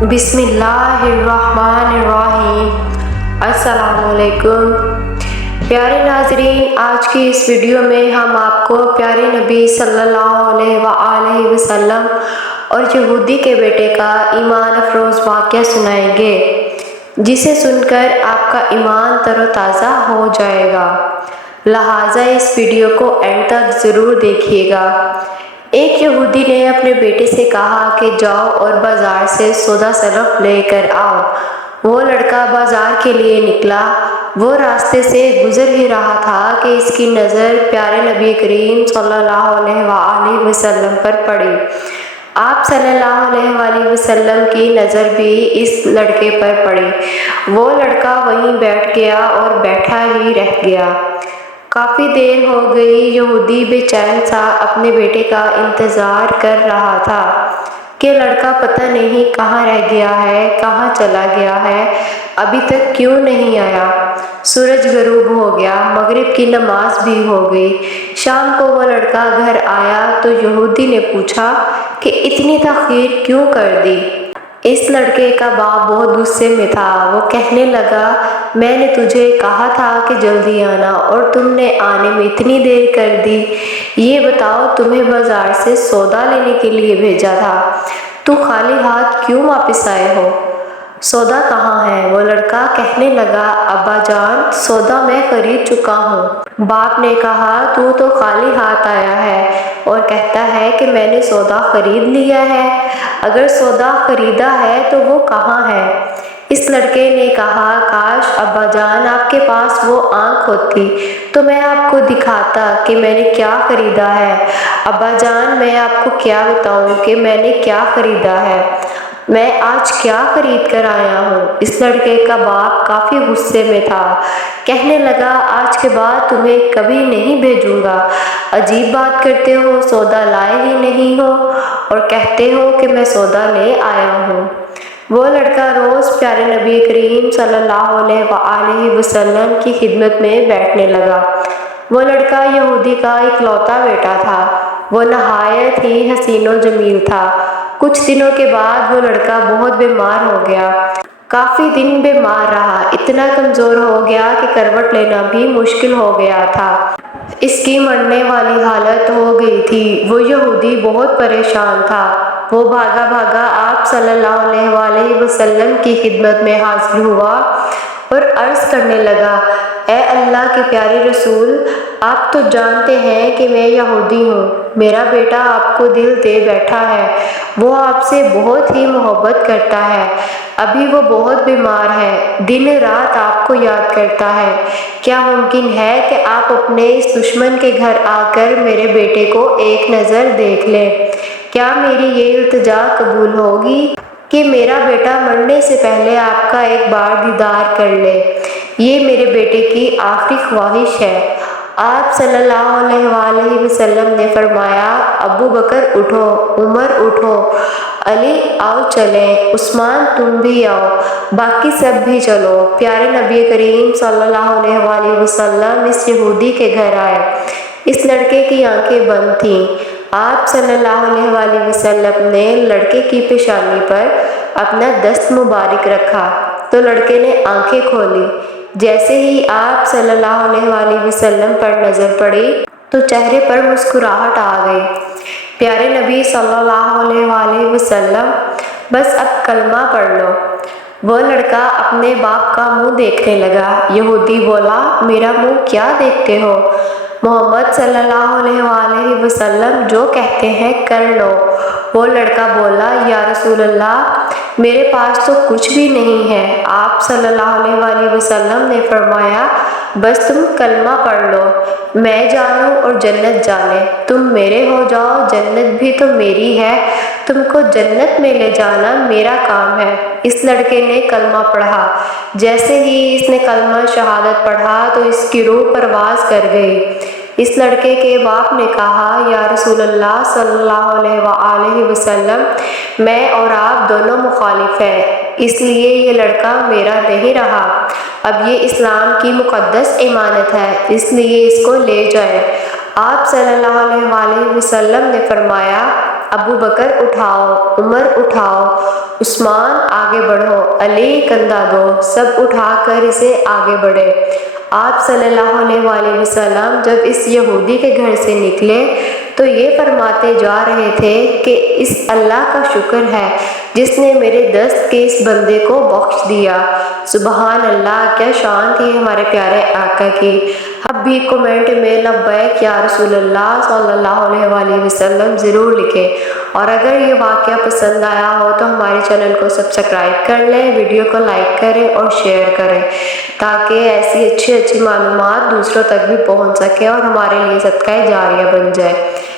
بسم اللہ الرحمن الرحیم۔ السلام علیکم پیارے ناظرین، آج کی اس ویڈیو میں ہم آپ کو پیارے نبی صلی اللہ علیہ وآلہ وسلم اور یہودی کے بیٹے کا ایمان افروز واقعہ سنائیں گے، جسے سن کر آپ کا ایمان تر و تازہ ہو جائے گا، لہٰذا اس ویڈیو کو اینڈ تک ضرور دیکھیے گا۔ ایک یہودی نے اپنے بیٹے سے کہا کہ جاؤ اور بازار سے سودا سلف لے کر آؤ۔ وہ لڑکا بازار کے لیے نکلا۔ وہ راستے سے گزر ہی رہا تھا کہ اس کی نظر پیارے نبی کریم صلی اللہ علیہ وآلہ وسلم پر پڑی۔ آپ صلی اللہ علیہ وآلہ وسلم کی نظر بھی اس لڑکے پر پڑی۔ وہ لڑکا وہیں بیٹھ گیا اور بیٹھا ہی رہ گیا۔ کافی دیر ہو گئی۔ یہودی بے چین سا اپنے بیٹے کا انتظار کر رہا تھا کہ لڑکا پتہ نہیں کہاں رہ گیا ہے، کہاں چلا گیا ہے، ابھی تک کیوں نہیں آیا۔ سورج غروب ہو گیا، مغرب کی نماز بھی ہو گئی۔ شام کو وہ لڑکا گھر آیا تو یہودی نے پوچھا کہ اتنی تاخیر کیوں کر دی؟ اس لڑکے کا باپ بہت غصے میں تھا۔ وہ کہنے لگا، میں نے تجھے کہا تھا کہ جلدی آنا اور تم نے آنے میں اتنی دیر کر دی۔ یہ بتاؤ، تمہیں بازار سے سودا لینے کے لیے بھیجا تھا، تو خالی ہاتھ کیوں واپس آئے ہو؟ سودا کہاں ہے؟ وہ لڑکا کہنے لگا، ابا جان، سودا میں خرید چکا ہوں۔ باپ نے کہا، تو خالی ہاتھ آیا ہے اور کہتا ہے کہ میں نے سودا خرید لیا ہے۔ اگر سودا خریدا ہے تو وہ کہاں ہے؟ اس لڑکے نے کہا، کاش ابا جان آپ کے پاس وہ آنکھ ہوتی تو میں آپ کو دکھاتا کہ میں نے کیا خریدا ہے۔ ابا جان، میں آپ کو کیا بتاؤں کہ میں نے کیا خریدا ہے، میں آج کیا خرید کر آیا ہوں۔ اس لڑکے کا باپ کافی غصے میں تھا۔ کہنے لگا، آج کے بعد تمہیں کبھی نہیں بھیجوں گا۔ عجیب بات کرتے ہو، سودا لائے ہی نہیں ہو اور کہتے ہو کہ میں سودا لے آیا ہوں۔ وہ لڑکا روز پیارے نبی کریم صلی اللہ علیہ وآلہ وسلم کی خدمت میں بیٹھنے لگا۔ وہ لڑکا یہودی کا اکلوتا بیٹا تھا۔ وہ نہایت ہی حسین و جمیل تھا۔ کچھ دنوں کے بعد وہ لڑکا بہت بیمار ہو گیا۔ کافی دن بیمار رہا، اتنا کمزور ہو گیا کہ کروٹ لینا بھی مشکل ہو گیا تھا۔ اس کی مرنے والی حالت ہو گئی تھی۔ وہ یہودی بہت پریشان تھا۔ وہ بھاگا بھاگا آپ صلی اللہ علیہ وآلہ وسلم کی خدمت میں حاضر ہوا اور عرض کرنے لگا، اے اللہ کے پیارے رسول، آپ تو جانتے ہیں کہ میں یہودی ہوں۔ میرا بیٹا آپ کو دل دے بیٹھا ہے، وہ آپ سے بہت ہی محبت کرتا ہے۔ ابھی وہ بہت بیمار ہے، دن رات آپ کو یاد کرتا ہے۔ کیا ممکن ہے کہ آپ اپنے اس دشمن کے گھر آ کر میرے بیٹے کو ایک نظر دیکھ لیں؟ کیا میری یہ التجا قبول ہوگی کہ میرا بیٹا مرنے سے پہلے آپ کا ایک بار دیدار کر لے؟ یہ میرے بیٹے کی آخری خواہش ہے۔ آپ صلی اللہ علیہ وآلہ وسلم نے فرمایا، ابو بکر اٹھو، عمر اٹھو، علی آؤ چلیں، عثمان تم بھی آؤ، باقی سب بھی چلو۔ پیارے نبی کریم صلی اللہ علیہ وآلہ وسلم اس یہودی کے گھر آئے۔ اس لڑکے کی آنکھیں بند تھیں۔ آپ صلی اللہ علیہ وآلہ وسلم نے لڑکے کی پیشانی پر اپنا دست مبارک رکھا تو لڑکے نے آنکھیں کھولی۔ جیسے ہی آپ صلی اللہ علیہ وآلہ وسلم پر نظر پڑی تو چہرے پر مسکراہٹ آ گئی۔ پیارے نبی صلی اللہ علیہ وآلہ وسلم، بس اب کلمہ پڑھ لو۔ وہ لڑکا اپنے باپ کا منہ دیکھنے لگا۔ یہودی بولا، میرا منہ کیا دیکھتے ہو؟ محمد صلی اللہ علیہ وآلہ وسلم جو کہتے ہیں کر لو۔ وہ لڑکا بولا، یا رسول اللہ، میرے پاس تو کچھ بھی نہیں ہے۔ آپ صلی اللہ علیہ وآلہ وسلم نے فرمایا، بس تم کلمہ پڑھ لو، میں جانوں اور جنت جانے، تم میرے ہو جاؤ، جنت بھی تو میری ہے، تم کو جنت میں لے جانا میرا کام ہے۔ اس لڑکے نے کلمہ پڑھا۔ جیسے ہی اس نے کلمہ شہادت پڑھا تو اس کی روح پرواز کر گئی۔ اس لڑکے کے باپ نے کہا، یا رسول اللہ صلی اللہ علیہ وآلہ وسلم، میں اور آپ دونوں مخالف ہیں، اس لیے یہ لڑکا میرا نہیں رہا۔ اب یہ اسلام کی مقدس امانت ہے، اس لیے اس کو لے جائیں۔ آپ صلی اللہ علیہ وآلہ وسلم نے فرمایا، ابو بکر اٹھاؤ، عمر اٹھاؤ، عثمان آگے بڑھو، علی کندھا دو، سب اٹھا کر اسے آگے بڑھے۔ آپ صلی اللہ علیہ وآلہ وسلم جب اس یہودی کے گھر سے نکلے تو یہ فرماتے جا رہے تھے کہ اس اللہ کا شکر ہے جس نے میرے دست کے اس بندے کو بخش دیا۔ سبحان اللہ، کیا شان تھی ہمارے پیارے آقا کی۔ اب بھی کمنٹ میں لبیک یا رسول اللہ صلی اللہ علیہ وآلہ وسلم ضرور لکھیں، اور اگر یہ واقعہ پسند آیا ہو تو ہمارے چینل کو سبسکرائب کر لیں، ویڈیو کو لائک کریں اور شیئر کریں تاکہ ایسی اچھی معلومات دوسروں تک بھی پہنچ سکے اور ہمارے لیے صدقہ جاریہ بن جائے۔